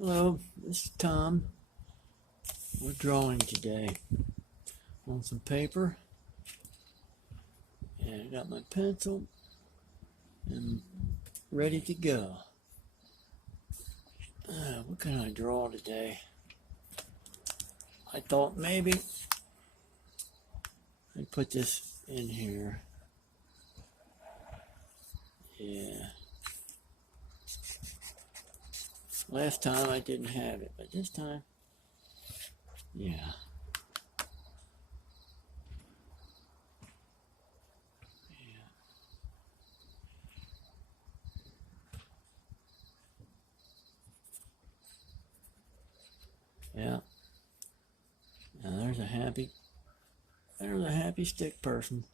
Hello, this is Tom. We're drawing today on some paper, and I got my pencil and ready to go. What can I draw today? I thought maybe I'd put this in here. Yeah. Last time I didn't have it, but this time, yeah. Yeah. Now there's a happy stick person.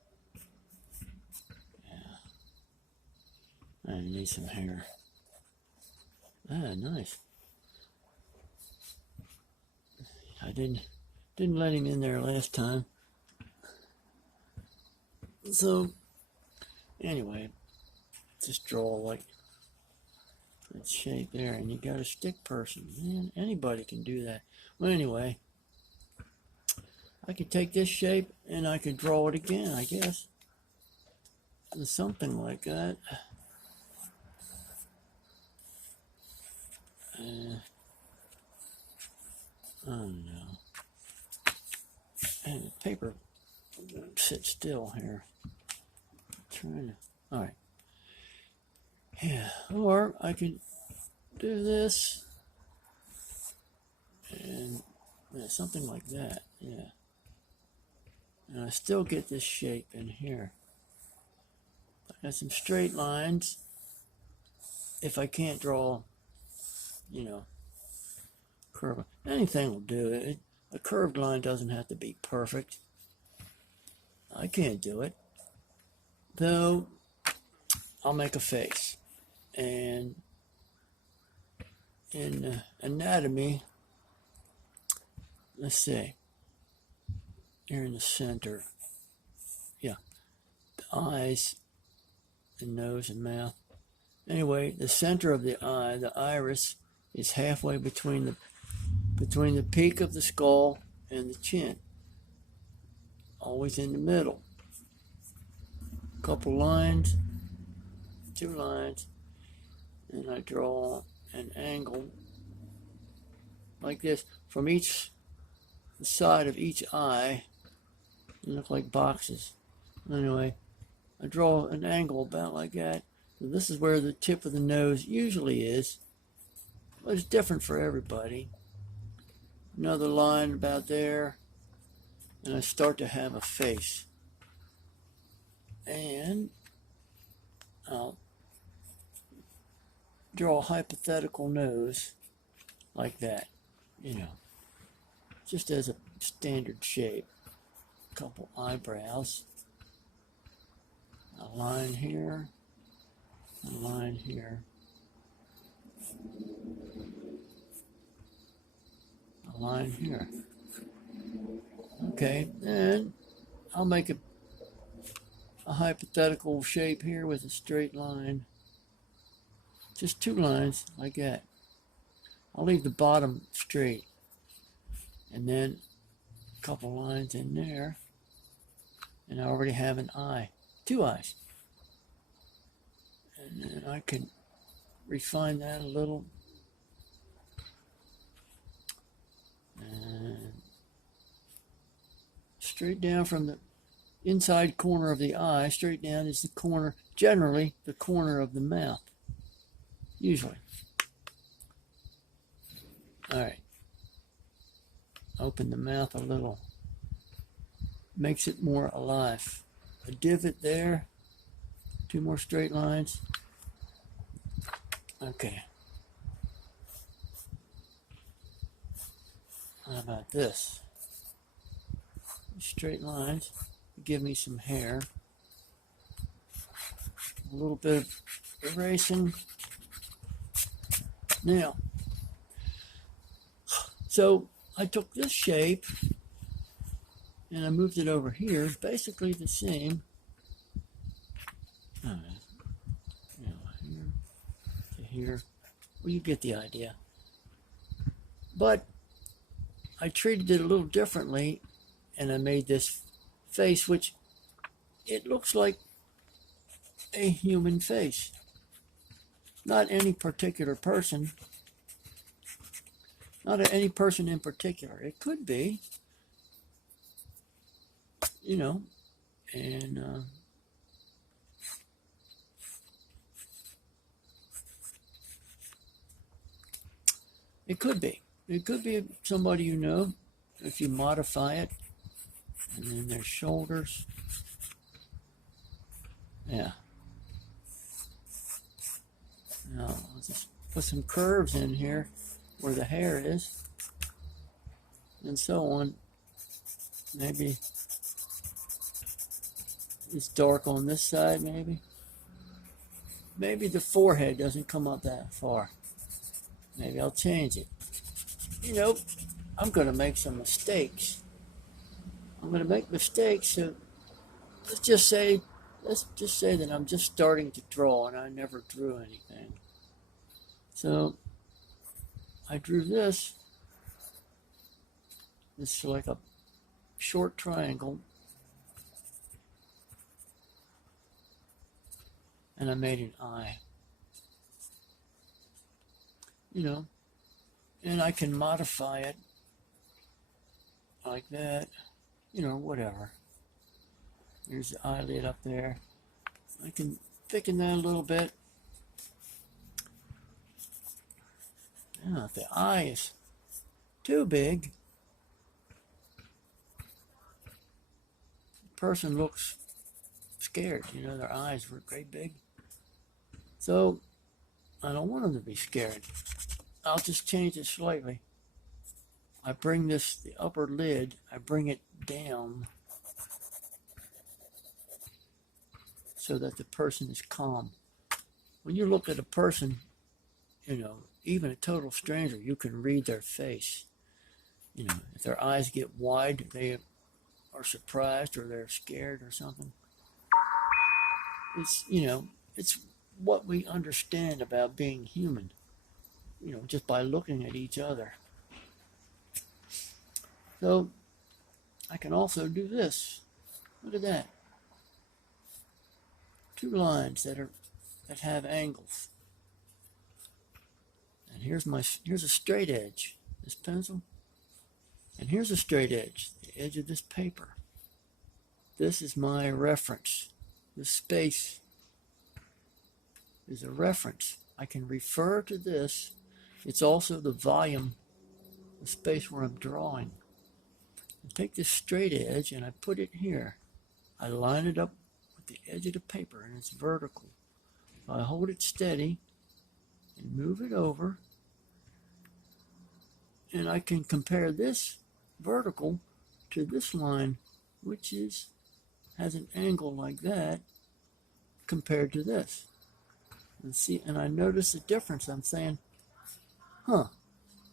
Yeah. I need some hair. Ah, nice. I didn't let him in there last time. So anyway, just draw like that shape there, and you got a stick person. Man, anybody can do that. Well, anyway, I could take this shape and I could draw it again, I guess. Something like that. I don't know. And the paper won't sit still here. All right. Yeah, or I could do this and something like that. Yeah. And I still get this shape in here. I got some straight lines. If I can't draw, curve, anything will do. A curved line doesn't have to be perfect. I can't do it. Though, I'll make a face. And in anatomy, let's see, here in the center, yeah, the eyes, the nose and mouth. Anyway, the center of the eye, the iris, is halfway between the peak of the skull and the chin. Always in the middle. Couple lines, 2 lines, and I draw an angle like this from each side of each eye. They look like boxes. Anyway, I draw an angle about like that. So this is where the tip of the nose usually is. Well, it's different for everybody. Another line about there, and I start to have a face. And I'll draw a hypothetical nose like that, just as a standard shape. A couple eyebrows, a line here, a line here, a line here. Okay, and I'll make a hypothetical shape here with a straight line. Just 2 lines like that. I'll leave the bottom straight. And then a couple lines in there. And I already have an eye. 2 eyes. And then I can refine that a little. And straight down from the inside corner of the eye, straight down is the corner, generally the corner of the mouth. Usually. All right. Open the mouth a little. Makes it more alive. A divot there. 2 more straight lines. Okay. How about this? Straight lines give me some hair. A little bit of erasing. Now, so I took this shape and I moved it over here, basically the same. Here to here. Well, you get the idea. But I treated it a little differently, and I made this face, which it looks like a human face. Not any particular person, not any person in particular. It could be, you know, and it could be. It could be somebody you know if you modify it. And then their shoulders. Yeah. Now, I'll just put some curves in here where the hair is. And so on. Maybe it's dark on this side, maybe. Maybe the forehead doesn't come up that far. Maybe I'll change it. You know, I'm going to make some mistakes. I'm going to make mistakes. So let's just say that I'm just starting to draw and I never drew anything. So I drew this. It's like a short triangle. And I made an eye. You know, and I can modify it like that, you know, whatever. There's the eyelid up there. I can thicken that a little bit. Now, if the eye is too big, the person looks scared. You know, their eyes were great big. So I don't want them to be scared. I'll just change it slightly. I bring the upper lid, I bring it down so that the person is calm. When you look at a person, you know, even a total stranger, you can read their face. You know, if their eyes get wide, they are surprised or they're scared or something. It's, you know, it's what we understand about being human, you know, just by looking at each other. So I can also do this. Look at that. Two lines that have angles. And here's a straight edge, this pencil. And here's a straight edge, the edge of this paper. This is my reference. This space is a reference. I can refer to this. It's also the volume, the space where I'm drawing. I take this straight edge and I put it here. I line it up with the edge of the paper and it's vertical. I hold it steady and move it over. And I can compare this vertical to this line, which has an angle like that compared to this. And see, and I notice the difference. I'm saying,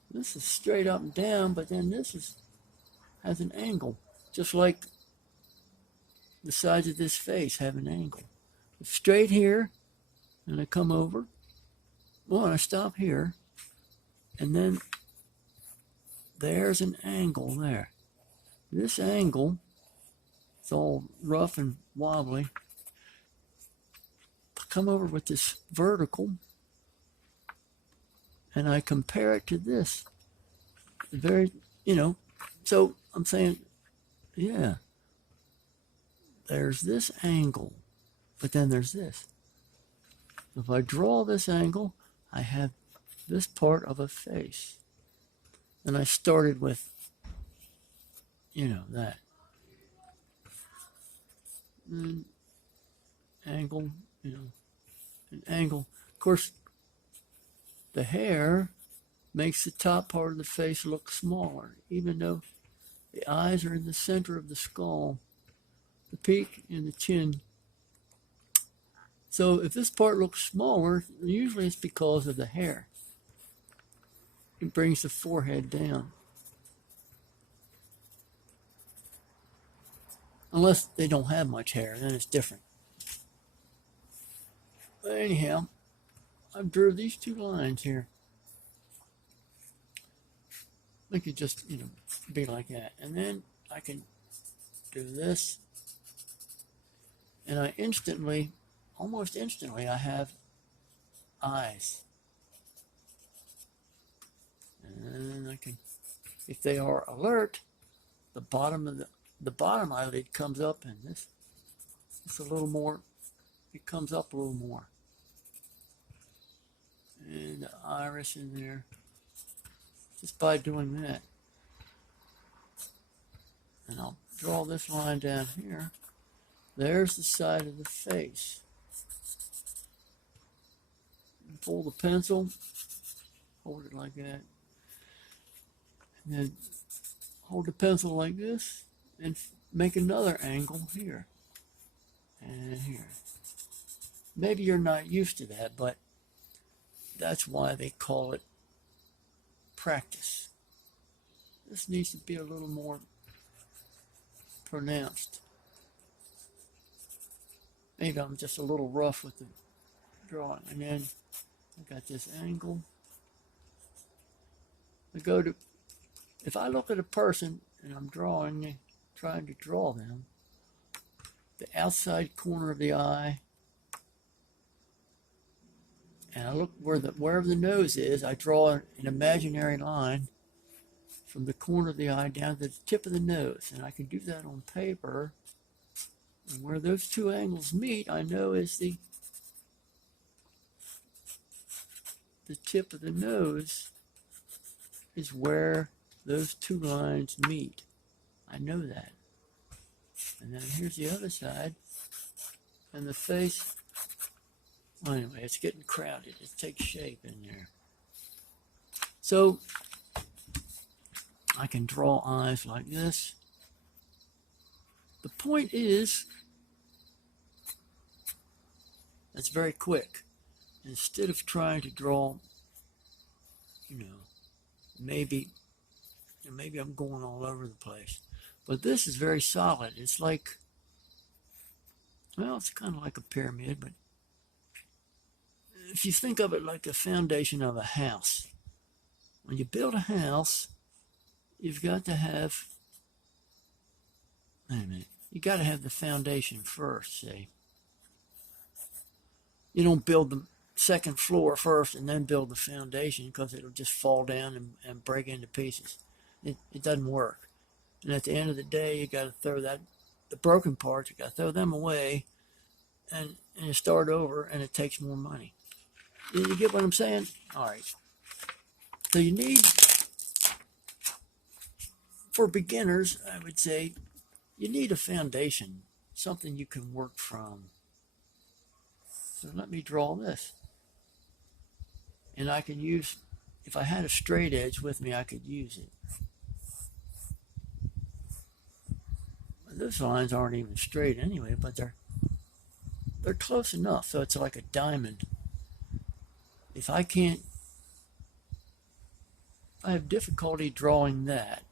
this is straight up and down, but then this has an angle, just like the sides of this face have an angle. It's straight here, and I come over. Well, and I stop here, and then there's an angle there. This angle, it's all rough and wobbly. Come over with this vertical, and I compare it to this. Very, you know, so I'm saying, yeah, there's this angle, but then there's this. If I draw this angle, I have this part of a face. And I started with, you know, that. And angle, you know, an angle. Of course, the hair makes the top part of the face look smaller, even though the eyes are in the center of the skull, the peak and the chin. So if this part looks smaller, usually it's because of the hair. It brings the forehead down. Unless they don't have much hair, then it's different. But anyhow, I drew these two lines here. it could just, be like that. And then I can do this, and I instantly, almost instantly, I have eyes. And I can, if they are alert, the bottom of the bottom eyelid comes up, and it's a little more, it comes up a little more. And the iris in there, just by doing that. And I'll draw this line down here. There's the side of the face. Pull the pencil, hold it like that, and then hold the pencil like this, and make another angle here and here. Maybe you're not used to that, but that's why they call it practice. This needs to be a little more pronounced. Maybe I'm just a little rough with the drawing. And then I got this angle. If I look at a person and I'm trying to draw them, the outside corner of the eye, and I look wherever the nose is, I draw an imaginary line from the corner of the eye down to the tip of the nose. And I can do that on paper. And where those two angles meet, I know is the tip of the nose is where those two lines meet. I know that. And then here's the other side. And the face, well, anyway, it's getting crowded. It takes shape in there. So I can draw eyes like this. The point is, that's very quick. Instead of trying to draw, maybe I'm going all over the place. But this is very solid. It's like, well, it's kind of like a pyramid, but if you think of it like the foundation of a house, when you build a house, you've got to have, you got to have the foundation first, see. You don't build the second floor first and then build the foundation, because it'll just fall down and break into pieces. It doesn't work. And at the end of the day, you got to throw the broken parts, you got to throw them away and you start over, and it takes more money. You get what I'm saying? All right. So you need, for beginners, I would say, you need a foundation, something you can work from. So let me draw this. And I can use, if I had a straight edge with me, I could use it. Those lines aren't even straight anyway, but they're close enough, so it's like a diamond. If I have difficulty drawing that,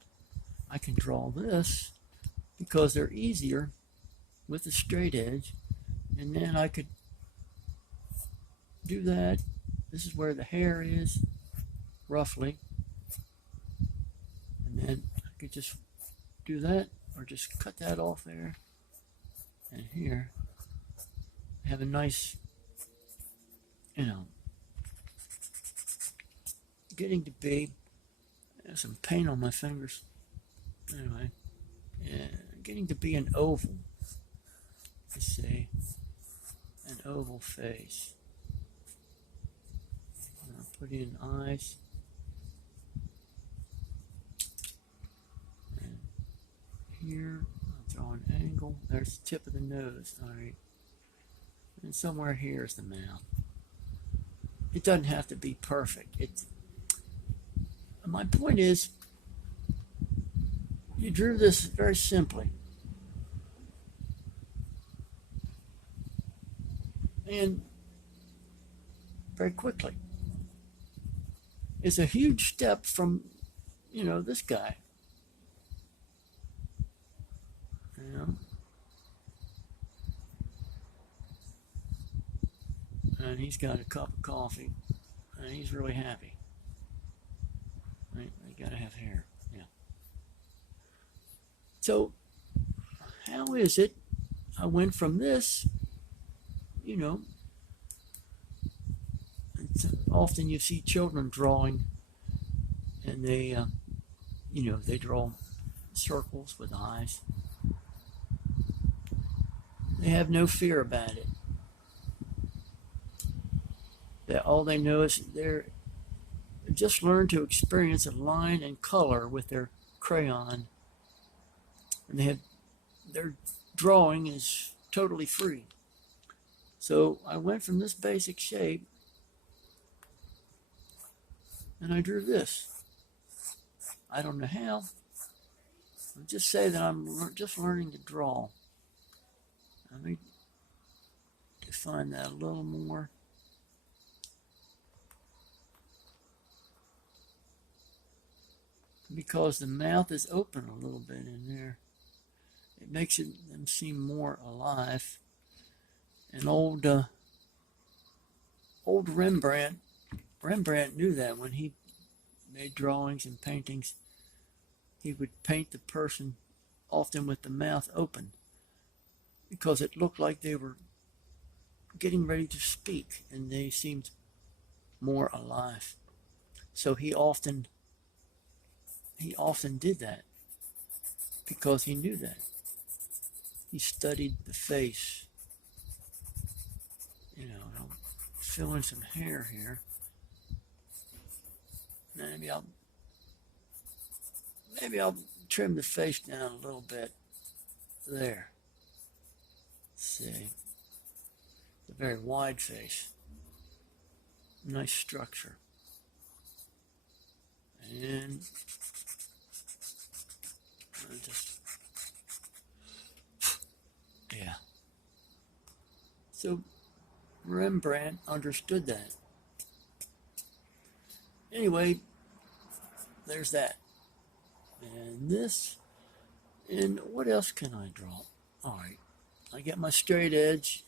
I can draw this, because they're easier with a straight edge. And then I could do that. This is where the hair is, roughly. And then I could just do that, or just cut that off there. And here, have a nice, getting to be, some paint on my fingers. Anyway, getting to be an oval. Let's see, an oval face. I'll put in eyes. And here, I'll draw an angle. There's the tip of the nose. All right. And somewhere here is the mouth. It doesn't have to be perfect. My point is, you drew this very simply. And very quickly. It's a huge step from, this guy. And he's got a cup of coffee, and he's really happy. Right? You gotta have hair. So how is it I went from this, you know, often you see children drawing and they draw circles with eyes. They have no fear about it. That all they know is they've just learned to experience a line and color with their crayon, and their drawing is totally free. So I went from this basic shape and I drew this. I don't know how. I'll just say that I'm just learning to draw. Let me define that a little more. Because the mouth is open a little bit in there, it makes them seem more alive. And old Rembrandt knew that when he made drawings and paintings. He would paint the person often with the mouth open because it looked like they were getting ready to speak and they seemed more alive. So he often did that because he knew that. He studied the face. I'll fill in some hair here. Maybe I'll trim the face down a little bit. There. Let's see. A very wide face. Nice structure. And yeah. So Rembrandt understood that. Anyway, there's that. And this, and what else can I draw? All right, I get my straight edge,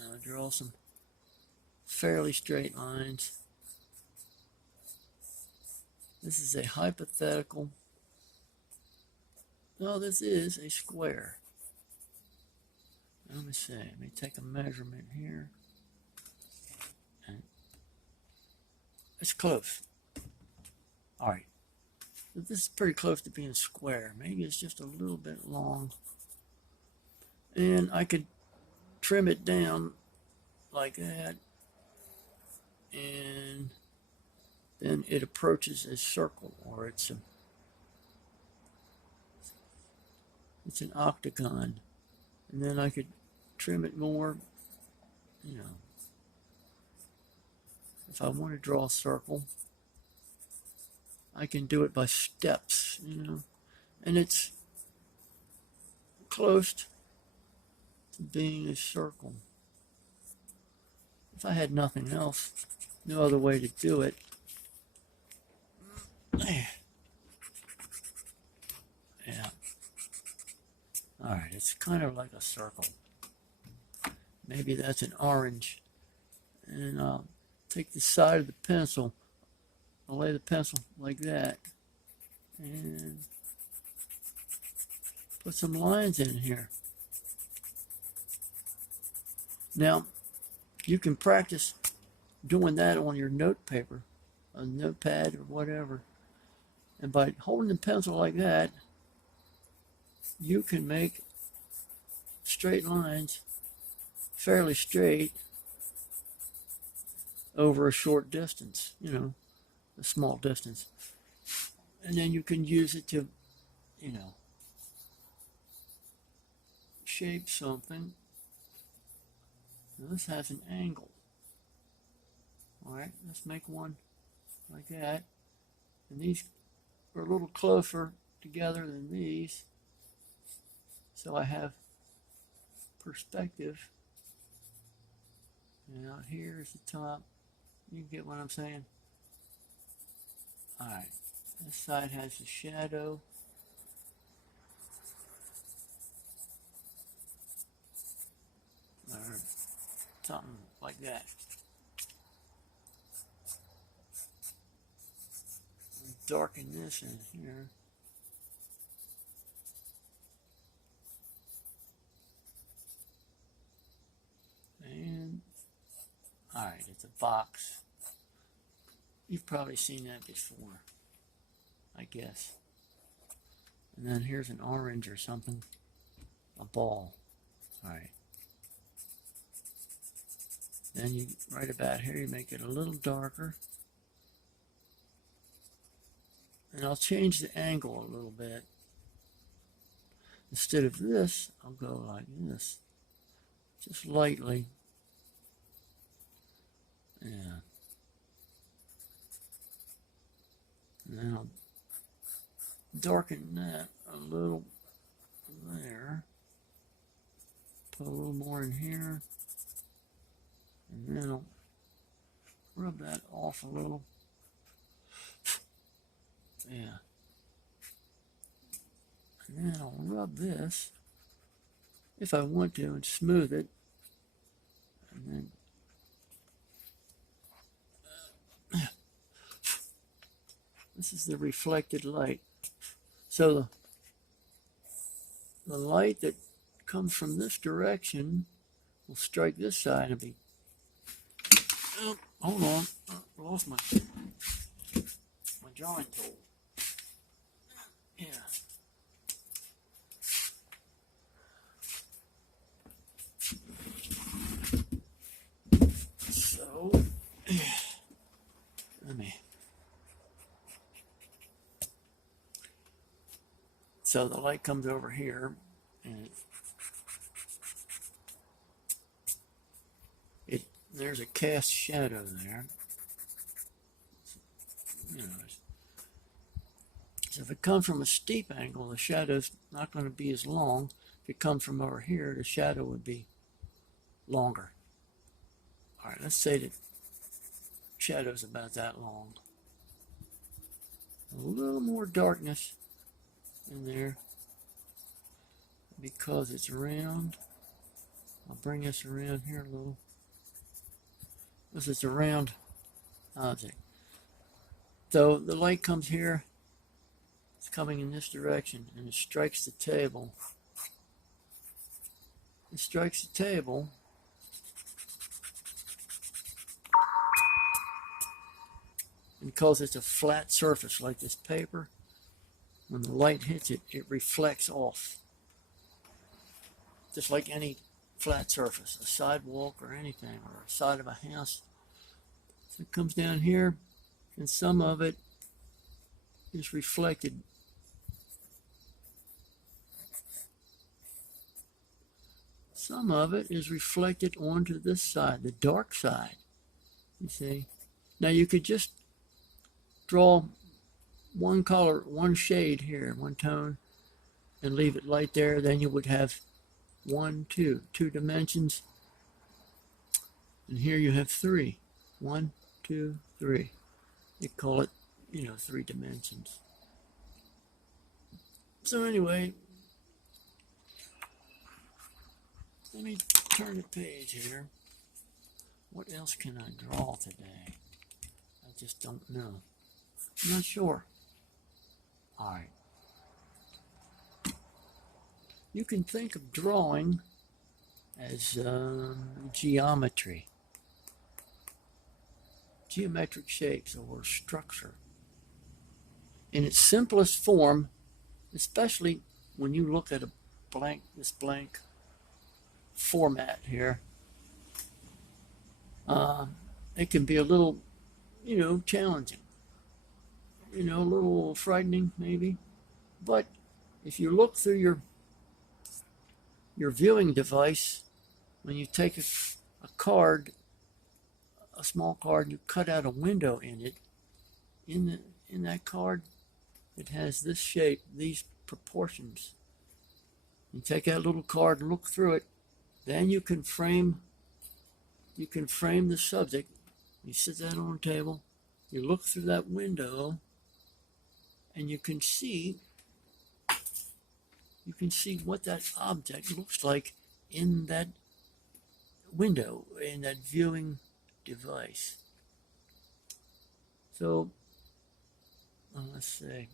and I draw some fairly straight lines. This is a hypothetical. No, this is a square. Let me see. Let me take a measurement here. And it's close. All right. So this is pretty close to being square. Maybe it's just a little bit long. And I could trim it down like that. And then it approaches a circle, or it's an octagon. And then I could trim it more, if I want to draw a circle, I can do it by steps, and it's close to being a circle. If I had nothing else, no other way to do it, yeah. All right, it's kind of like a circle. Maybe that's an orange, and I'll take the side of the pencil. I'll lay the pencil like that and put some lines in here. Now, you can practice doing that on your note paper, a notepad or whatever. And by holding the pencil like that, you can make straight lines fairly straight over a short distance, a small distance. And then you can use it to, shape something. Now this has an angle. All right, let's make one like that. And these are a little closer together than these. So I have perspective. Now here's the top. You get what I'm saying? All right, this side has a shadow. Or something like that. Darken this in here. And alright, it's a box. You've probably seen that before, I guess. And then here's an orange or something. A ball. Alright. Then you, right about here, you make it a little darker. And I'll change the angle a little bit. Instead of this, I'll go like this. Just lightly. Yeah. And then I'll darken that a little there. Put a little more in here. And then I'll rub that off a little. Yeah. And then I'll rub this, if I want to, and smooth it. And then this is the reflected light. So the light that comes from this direction will strike this side and be. Oh, hold on, I lost my drawing tool. Yeah. So let me. So the light comes over here, and there's a cast shadow there. You know, so if it comes from a steep angle, the shadow's not going to be as long. If it comes from over here, the shadow would be longer. All right, let's say the shadow's about that long. A little more darkness in there because it's round. I'll bring this around here a little. Because it's a round object. So the light comes here, it's coming in this direction, and it strikes the table. It strikes the table. And because it's a flat surface like this paper, when the light hits it, it reflects off. Just like any flat surface, a sidewalk or anything, or a side of a house. So it comes down here, and some of it is reflected. Some of it is reflected onto this side, the dark side, you see. Now you could just draw one color, one shade here, one tone, and leave it light there. Then you would have two dimensions. And here you have three. 1, 2, 3. You call it, 3 dimensions. So anyway, let me turn the page here. What else can I draw today? I just don't know. I'm not sure. All right. You can think of drawing as geometry. Geometric shapes or structure. In its simplest form, especially when you look at this blank format here, it can be a little, challenging, a little frightening maybe. But if you look through your viewing device, when you take a card, a small card, you cut out a window in it. In that card, it has this shape, these proportions. You take that little card and look through it. Then you can frame the subject. You sit that on the table. You look through that window, and you can see what that object looks like in that window, in that viewing device. So let's see,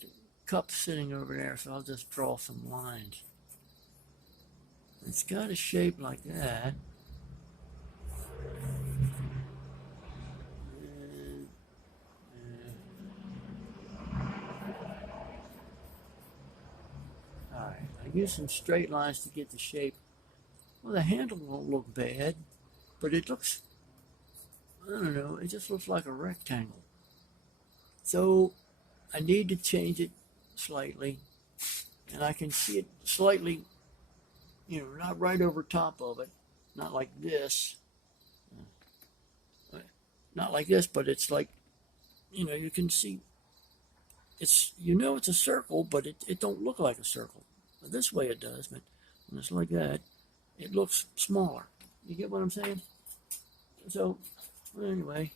the cup's sitting over there, so I'll just draw some lines. It's got a shape like that. use some straight lines to get the shape. Well, the handle won't look bad, but it looks, I don't know, it just looks like a rectangle. So I need to change it slightly, and I can see it slightly, not right over top of it, not like this, not like this, but it's like, you can see, it's a circle, but it don't look like a circle. This way it does, but when it's like that, it looks smaller. You get what I'm saying? So, anyway,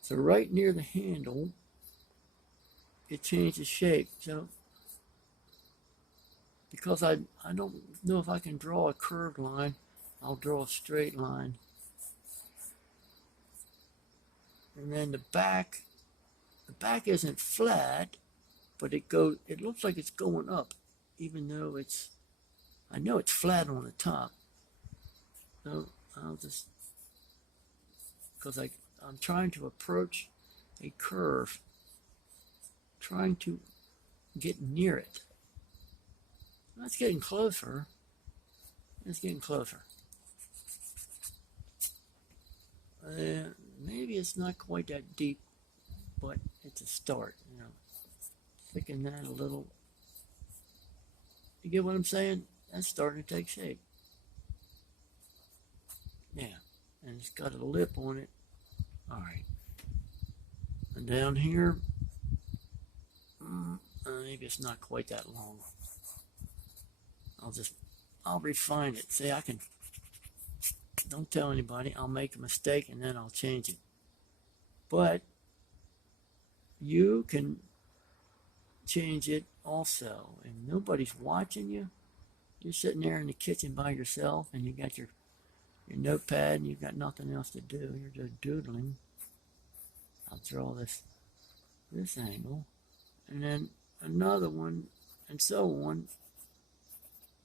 so right near the handle, it changes shape. So, because I don't know if I can draw a curved line, I'll draw a straight line. And then the back isn't flat, but it looks like it's going up, even though I know it's flat on the top. So I'll just, because I'm trying to approach a curve, trying to get near it. That's getting closer. It's getting closer. Maybe it's not quite that deep, but it's a start. Thicken that a little. You get what I'm saying? That's starting to take shape. Yeah, and it's got a lip on it. All right. And down here, maybe it's not quite that long. I'll refine it. See, don't tell anybody. I'll make a mistake and then I'll change it. But you can change it also, and nobody's watching you. You're sitting there in the kitchen by yourself, and you got your notepad, and you've got nothing else to do. You're just doodling. I'll draw this angle, and then another one, and so on.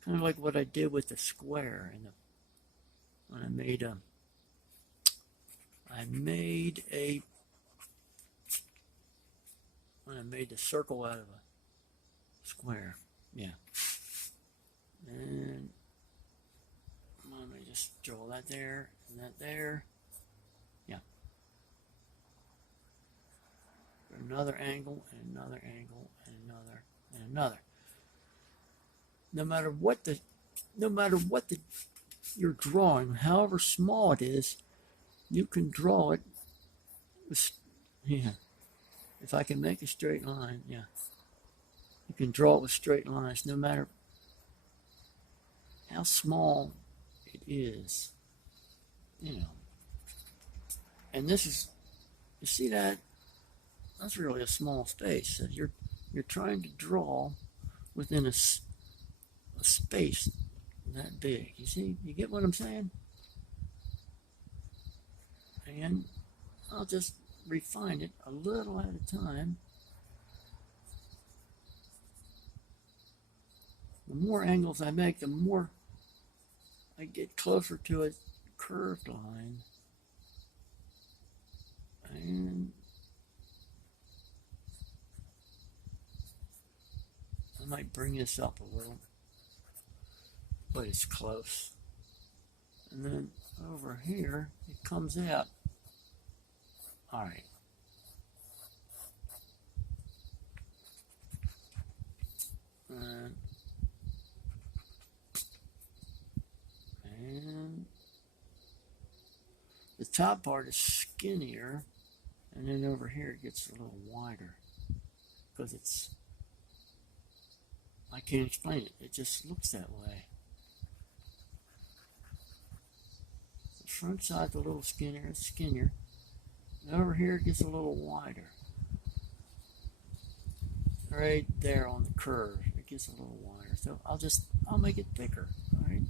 Kind of like what I did with the square when I made the circle out of a square. Yeah. And let me just draw that there and that there. Yeah. Another angle and another angle and another and another. No matter what you're drawing, however small it is, you can draw it with, if I can make a straight line, yeah. You can draw it with straight lines no matter how small it is. And this is, you see that? That's really a small space. So you're trying to draw within a space that big. You see? You get what I'm saying? And I'll just refine it a little at a time. The more angles I make, the more I get closer to a curved line. And I might bring this up a little, but it's close. And then over here, it comes out. All right. And the top part is skinnier, and then over here it gets a little wider because I can't explain it. It just looks that way. The front side's a little skinnier. And over here it gets a little wider. Right there on the curve, it gets a little wider. So I'll make it thicker, all right?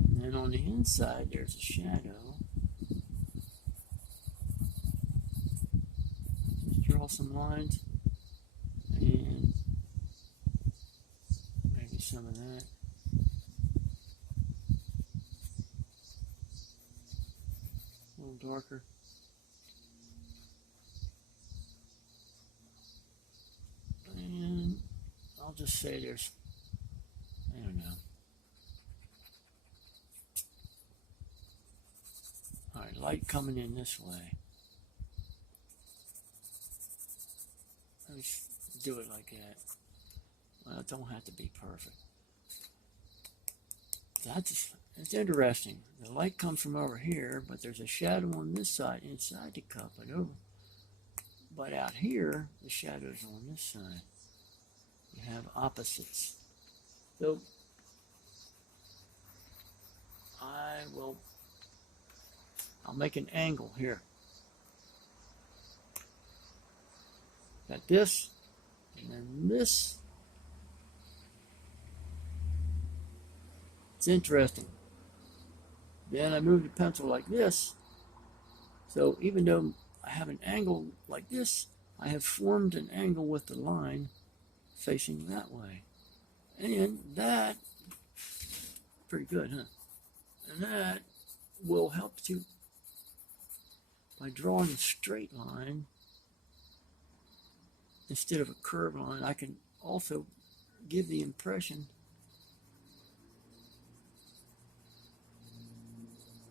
And then on the inside, there's a shadow. Just draw some lines and maybe some of that. A little darker. say there's, I don't know. All right, light coming in this way. Let's do it like that. Well, it don't have to be perfect. It's interesting. The light comes from over here, but there's a shadow on this side inside the cup. But out here, the shadow's on this side. You have opposites. So I'll make an angle here. Got this, and then this. It's interesting. Then I move the pencil like this. So even though I have an angle like this, I have formed an angle with the line facing that way. And that, pretty good, huh? And that will help you by drawing a straight line instead of a curved line. I can also give the impression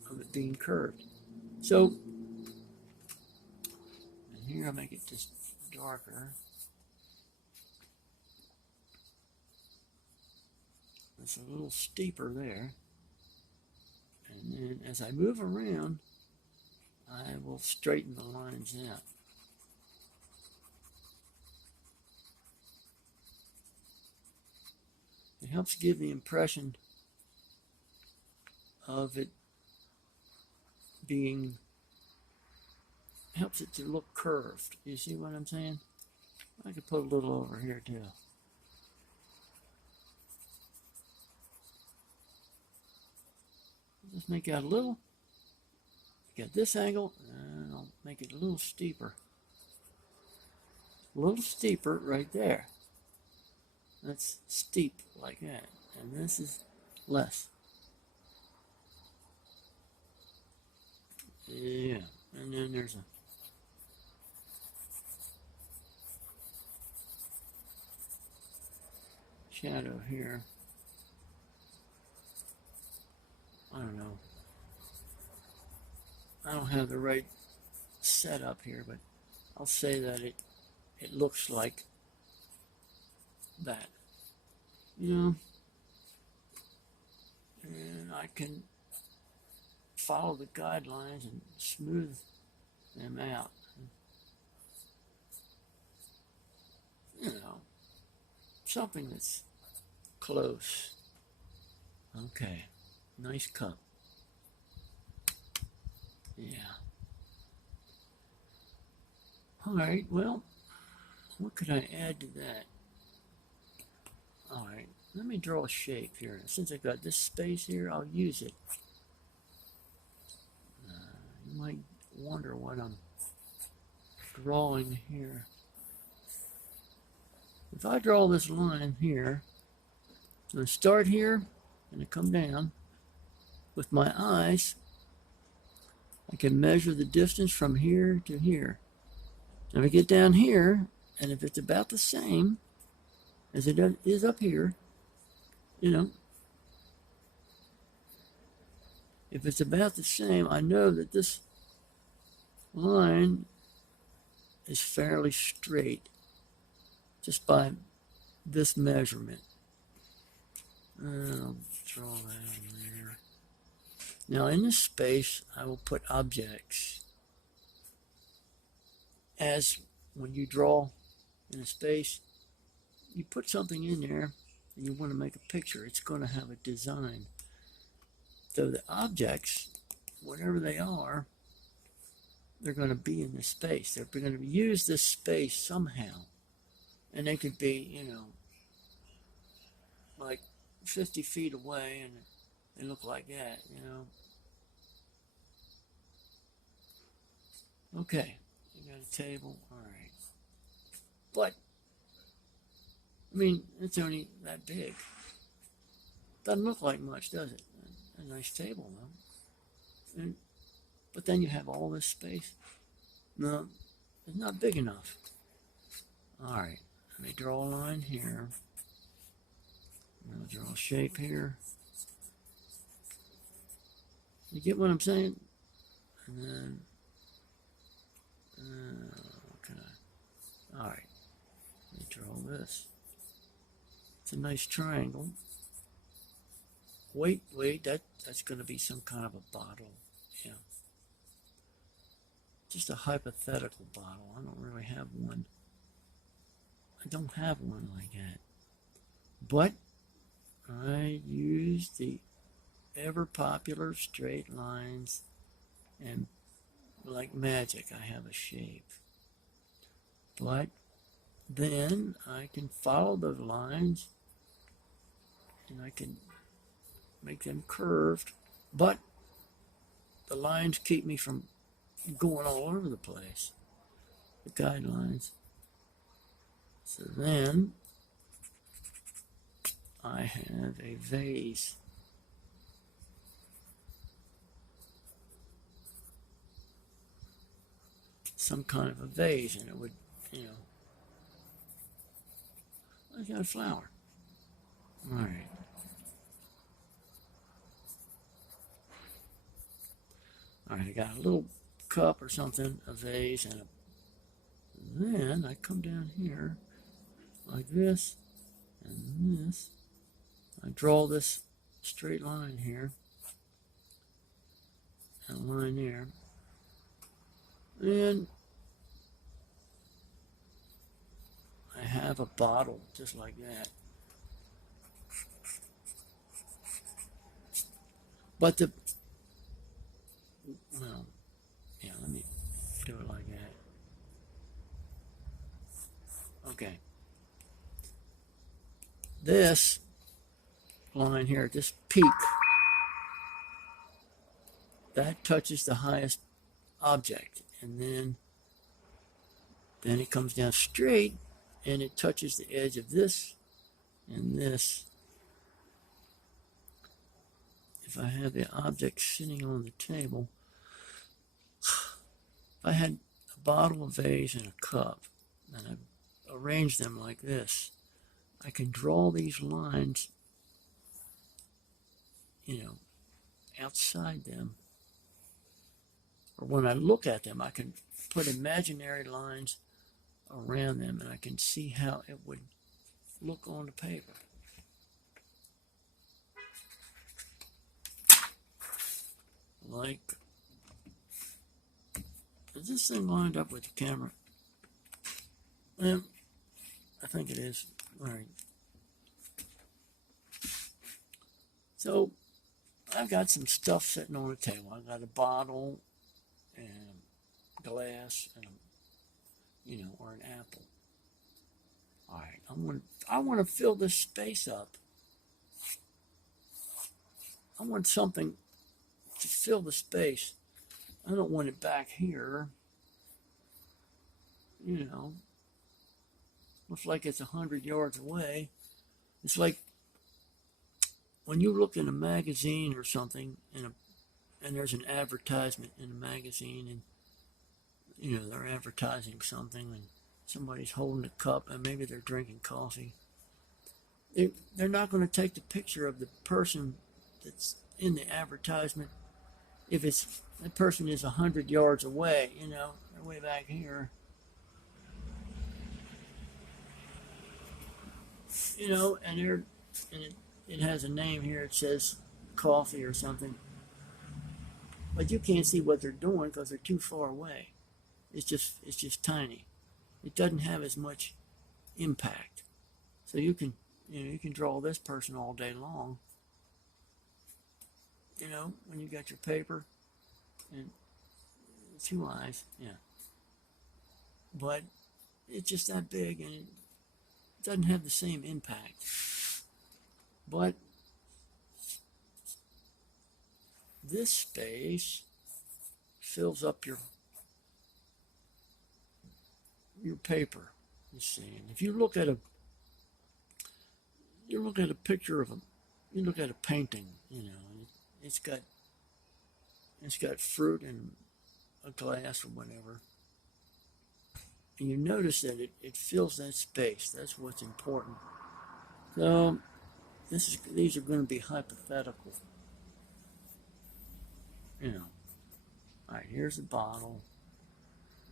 of it being curved. So, and here I'll make it just darker. It's a little steeper there. And then as I move around, I will straighten the lines out. It helps give the impression of it being, helps it to look curved. You see what I'm saying? I could put a little over here too. Just make out a little. Get this angle, and I'll make it a little steeper. A little steeper right there. That's steep like that. And this is less. Yeah, and then there's a shadow here. I don't know. I don't have the right setup here, but I'll say that it looks like that. You know, and I can follow the guidelines and smooth them out. You know, something that's close. Okay, nice cup. Yeah. All right, well, what could I add to that? All right, let me draw a shape here. Since I've got this space here, I'll use it. You might wonder what I'm drawing here. If I draw this line here, I'm going to start here and come down. With my eyes, I can measure the distance from here to here. Now I get down here, and if it's about the same as it is up here, you know, if it's about the same, I know that this line is fairly straight just by this measurement. I'll draw that in there. Now in this space, I will put objects. As when you draw in a space, you put something in there and you want to make a picture. It's going to have a design. So the objects, whatever they are, they're going to be in this space. They're going to use this space somehow. And they could be, you know, like 50 feet away, and they look like that, you know. Okay, you got a table, all right. But, I mean, it's only that big. Doesn't look like much, does it? A nice table, though. But then you have all this space. No, it's not big enough. All right, let me draw a line here. I'm going to draw a shape here. You get what I'm saying? And then, okay. All right. Let me draw this. It's a nice triangle. Wait, that's going to be some kind of a bottle. Yeah. Just a hypothetical bottle. I don't really have one. I don't have one like that. But I use the ever popular straight lines, and like magic, I have a shape. But then I can follow those lines, and I can make them curved, but the lines keep me from going all over the place, the guidelines. So then I have a vase. Some kind of a vase, and it would, I got a flower. All right. All right, I got a little cup or something, a vase, and then I come down here like this and this. I draw this straight line here and a line there. And I have a bottle just like that. But well, yeah, let me do it like that. Okay. This line here, this peak, that touches the highest object, and then it comes down straight, and it touches the edge of this and this. If I have the object sitting on the table, if I had a bottle, a vase, and a cup, and I arrange them like this, I can draw these lines, outside them. Or when I look at them, I can put imaginary lines around them, and I can see how it would look on the paper. Like, is this thing lined up with the camera? I think it is. All right. So I've got some stuff sitting on the table. I've got a bottle and a glass and or an apple. All right, I want to fill this space up. I want something to fill the space. I don't want it back here. Looks like it's 100 yards away. It's like when you look in a magazine or something, and there's an advertisement in a magazine, and they're advertising something, and somebody's holding a cup, and maybe they're drinking coffee. They're not going to take the picture of the person that's in the advertisement if that person is 100 yards away. They're way back here. And it has a name here. It says coffee or something, but you can't see what they're doing because they're too far away. It's just tiny. It doesn't have as much impact. So you can draw this person all day long. When you got your paper and 2 eyes, yeah. But it's just that big, and it doesn't have the same impact. But this space fills up your paper, you see. And if you look at a picture of you look at a painting, it's got fruit and a glass or whatever. And you notice that it fills that space. That's what's important. So these are going to be hypothetical. You know. All right, here's the bottle,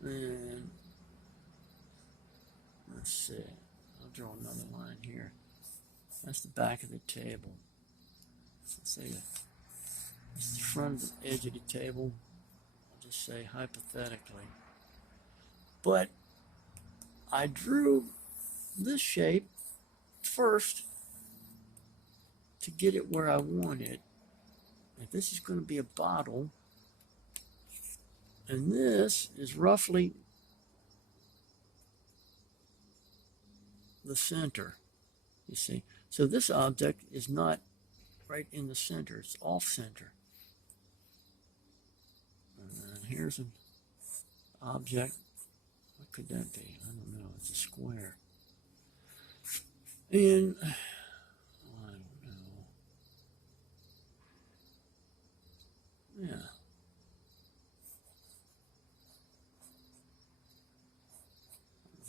and let's see. I'll draw another line here. That's the back of the table. So say this is the front of the edge of the table. I'll just say hypothetically. But I drew this shape first to get it where I want it. If this is going to be a bottle, and this is roughly the center, you see. So this object is not right in the center, it's off center. And here's an object. What could that be? I don't know. It's a square. And I don't know. Yeah.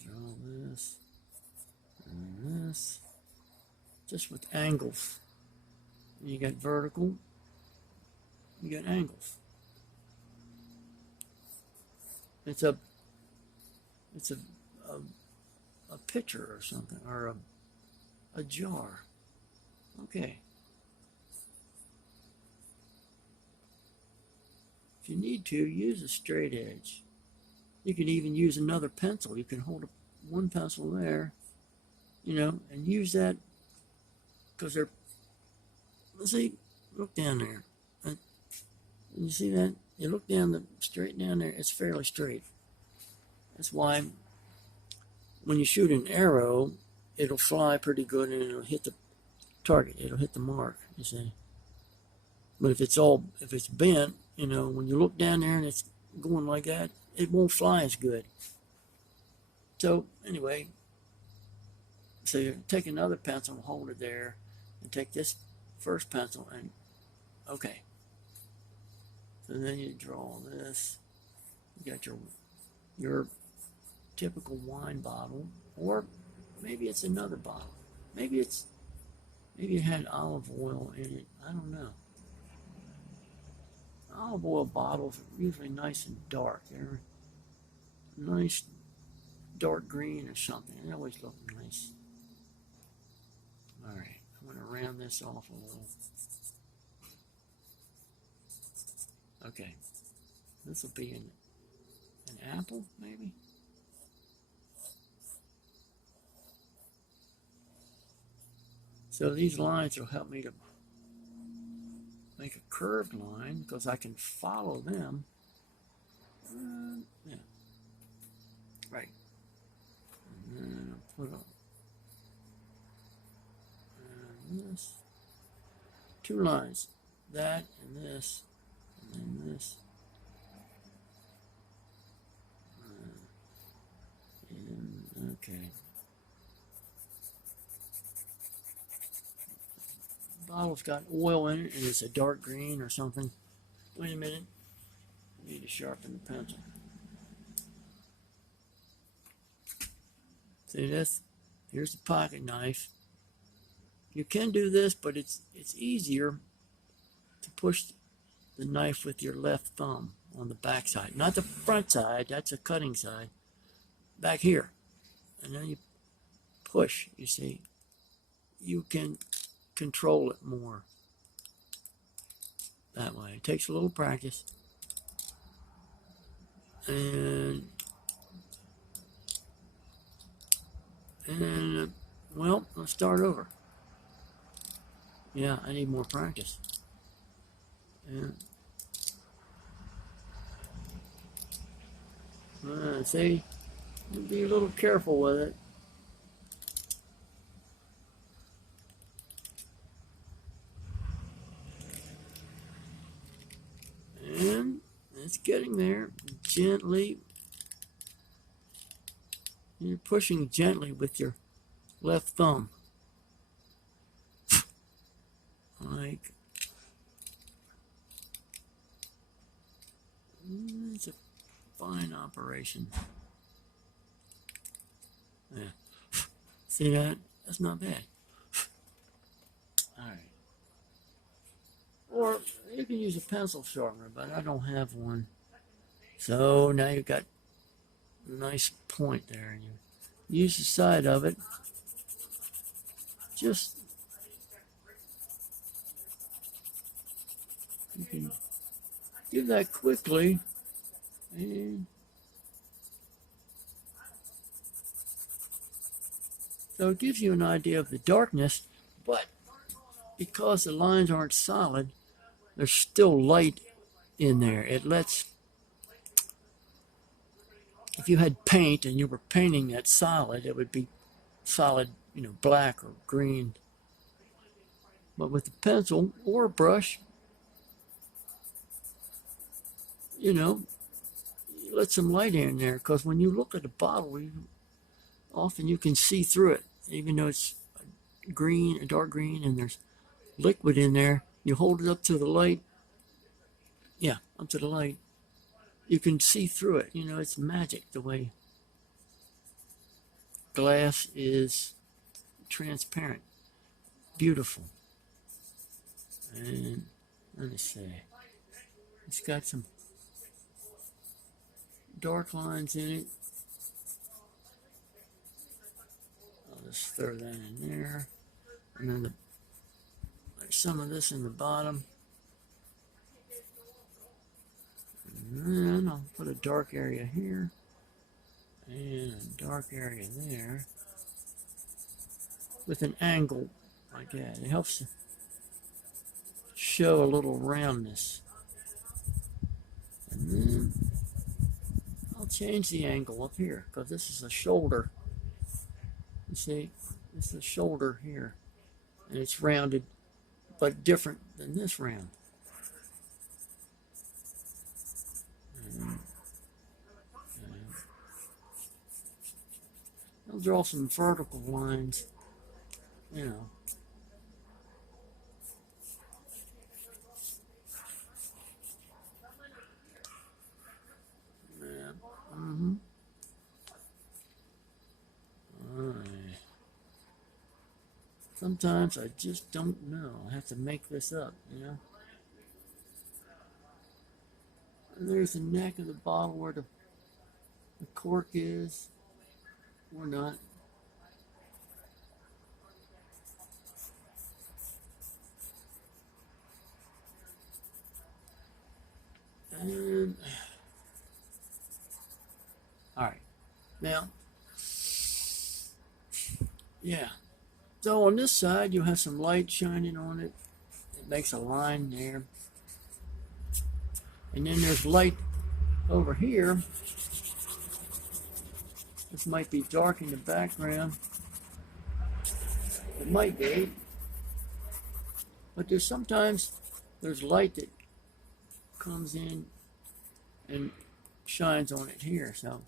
Draw this and this, just with angles. You got vertical, you got angles. It's a pitcher or something, or a jar. Okay. If you need to, use a straight edge. You can even use another pencil. You can hold one pencil there, you know, and use that, because they're, let's see, look down there. You see that? You look down straight down there, it's fairly straight. That's why when you shoot an arrow, it'll fly pretty good and it'll hit the target. It'll hit the mark, you see. But if it's bent, you know, when you look down there and it's going like that, it won't fly as good. So anyway, so you take another pencil and hold it there, and take this first pencil and, okay. So then you draw this. You got your typical wine bottle, or maybe it's another bottle. Maybe it had olive oil in it. I don't know. Olive oil bottles are usually nice and dark. They're nice dark green or something. They always look nice. All right, I'm going to round this off a little. Okay, this will be an apple, maybe. So these lines will help me to make a curved line, because I can follow them. Yeah, right. And then I'll put this. Two lines, that and this, and then this. Okay. Bottle's got oil in it, and it's a dark green or something. Wait a minute. I need to sharpen the pencil. See this? Here's the pocket knife. You can do this, but it's easier to push the knife with your left thumb on the back side. Not the front side, that's a cutting side. Back here. And then you push, you see. You can control it more that way. It takes a little practice. And well, let's start over. Yeah, I need more practice. Yeah. See, be a little careful with it. And it's getting there, gently. You're pushing gently with your left thumb. Like, it's a fine operation. Yeah. See that? That's not bad. You can use a pencil sharpener, but I don't have one. So now you've got a nice point there, and you use the side of it. Just you can do that quickly, and so it gives you an idea of the darkness, but because the lines aren't solid, there's still light in there. It lets, if you had paint and you were painting that solid, it would be solid, black or green. But with a pencil or a brush, let some light in there, because when you look at the bottle, often you can see through it, even though it's green, a dark green, and there's liquid in there. You hold it up to the light, up to the light, you can see through it. It's magic the way glass is transparent, beautiful. And let me see, it's got some dark lines in it. I'll just throw that in there, and then there's some of this in the bottom. And then I'll put a dark area here and a dark area there with an angle like that. It helps to show a little roundness. And then I'll change the angle up here, because this is a shoulder. You see, this is a shoulder here, and it's rounded, but different than this round. I'll draw some vertical lines, Yeah. Mm-hmm. Alright. Sometimes I just don't know. I have to make this up, And there's the neck of the bottle where the cork is, or not. And all right, now, so on this side you'll have some light shining on it. It makes a line there, and then there's light over here. This might be dark in the background. It might be, but sometimes there's light that comes in and shines on it here, so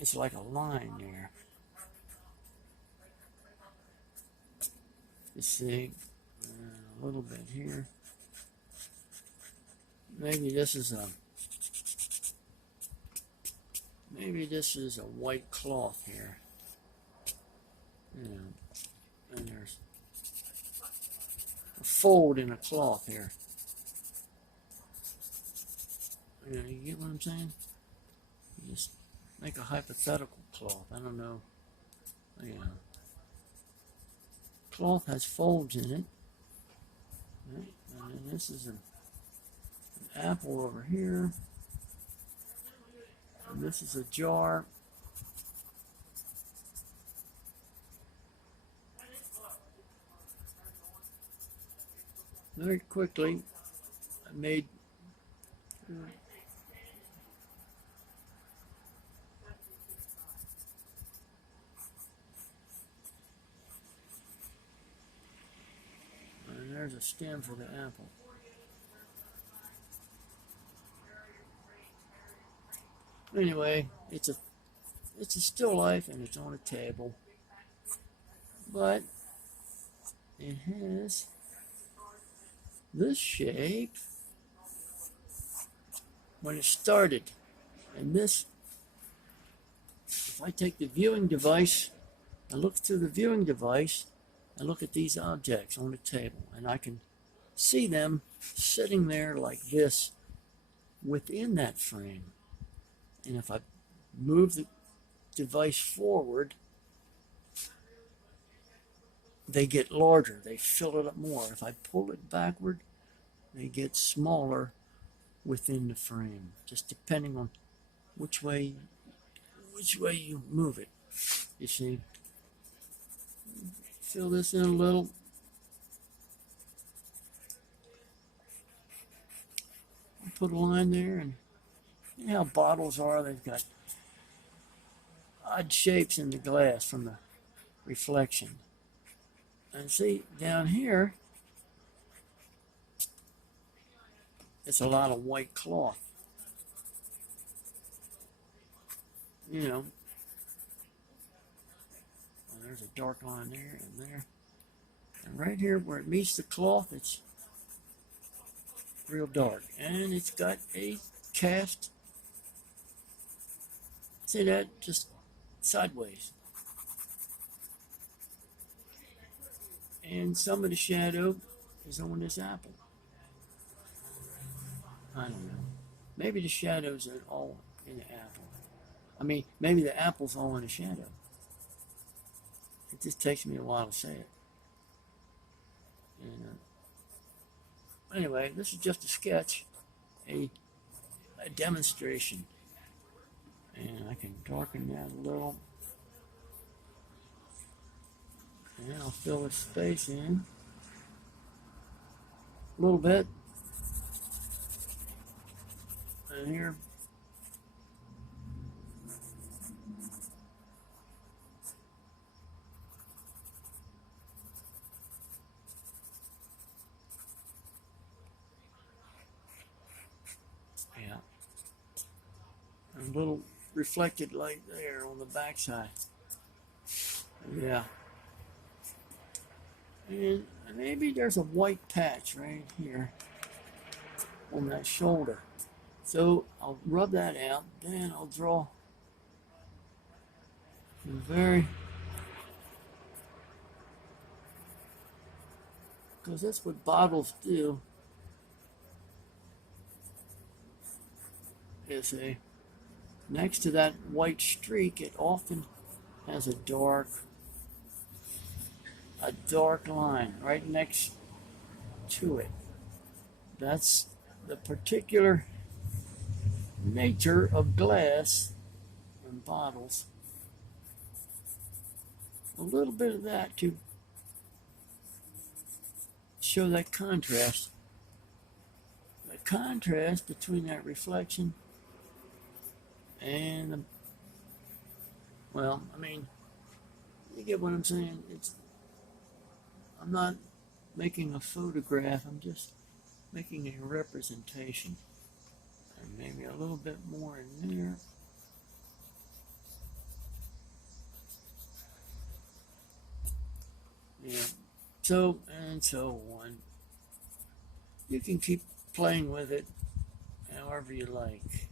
it's like a line there. You see, a little bit here. Maybe this is a white cloth here. And there's a fold in a cloth here. You get what I'm saying? You just make a hypothetical cloth. I don't know. Cloth has folds in it. Right? And this is an apple over here. And this is a jar. Very quickly, I made and there's a stem for the apple. Anyway, it's a still life, and it's on a table, but it has this shape when it started. And this, if I take the viewing device, I look through the viewing device, I look at these objects on the table, and I can see them sitting there like this within that frame. And if I move the device forward, they get larger, they fill it up more. If I pull it backward, they get smaller within the frame, just depending on which way you move it. You see, fill this in a little. I'll put a line there, and you know how bottles are, they've got odd shapes in the glass from the reflection. And see, down here, it's a lot of white cloth. You know, well, there's a dark line there and there. And right here where it meets the cloth, it's real dark. And it's got a cast, see that, just sideways. And some of the shadow is on this apple. I don't know. Maybe the shadows are all in the apple. I mean, maybe the apple's all in the shadow. It just takes me a while to say it. And, anyway, this is just a sketch, a demonstration. And I can darken that a little. And I'll fill the space in a little bit. And here, yeah, and a little reflected light there on the backside. Yeah. And maybe there's a white patch right here on that shoulder. So I'll rub that out, then I'll draw because that's what bottles do, is next to that white streak, it often has a dark line right next to it. That's the particular nature of glass and bottles. A little bit of that to show that contrast. The contrast between that reflection and the, well, I mean, you get what I'm saying? I'm not making a photograph, I'm just making a representation. And maybe a little bit more in there. Yeah, so and so on. You can keep playing with it however you like.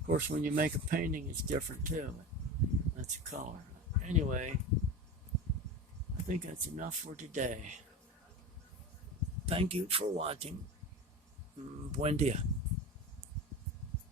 Of course, when you make a painting, it's different too. That's color. Anyway, I think that's enough for today. Thank you for watching. Buen dia.